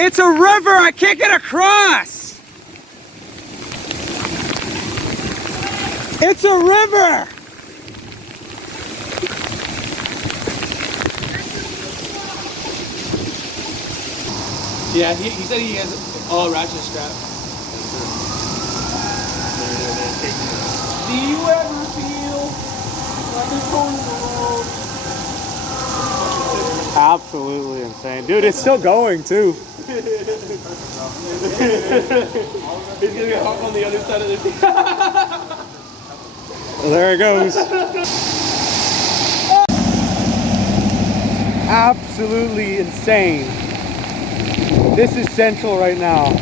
It's a river, I can't get across! It's a river! Yeah, he said he has all ratchet strap. Do you ever feel like you're going the road? Absolutely insane. Dude, it's still going too. He's gonna get hung on the other side of the thing. There it goes. Absolutely insane. This is Central right now.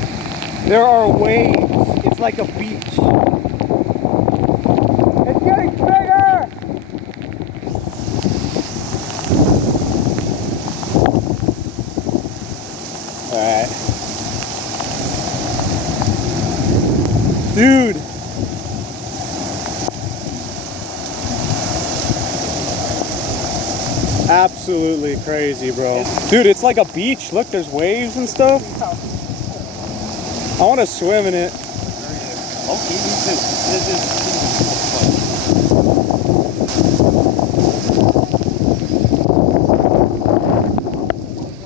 There are waves. It's like a beach. It's getting bigger! Alright. Dude. Absolutely crazy, bro. Dude, it's like a beach. Look, there's waves and stuff. I want to swim in it. Okay, me too.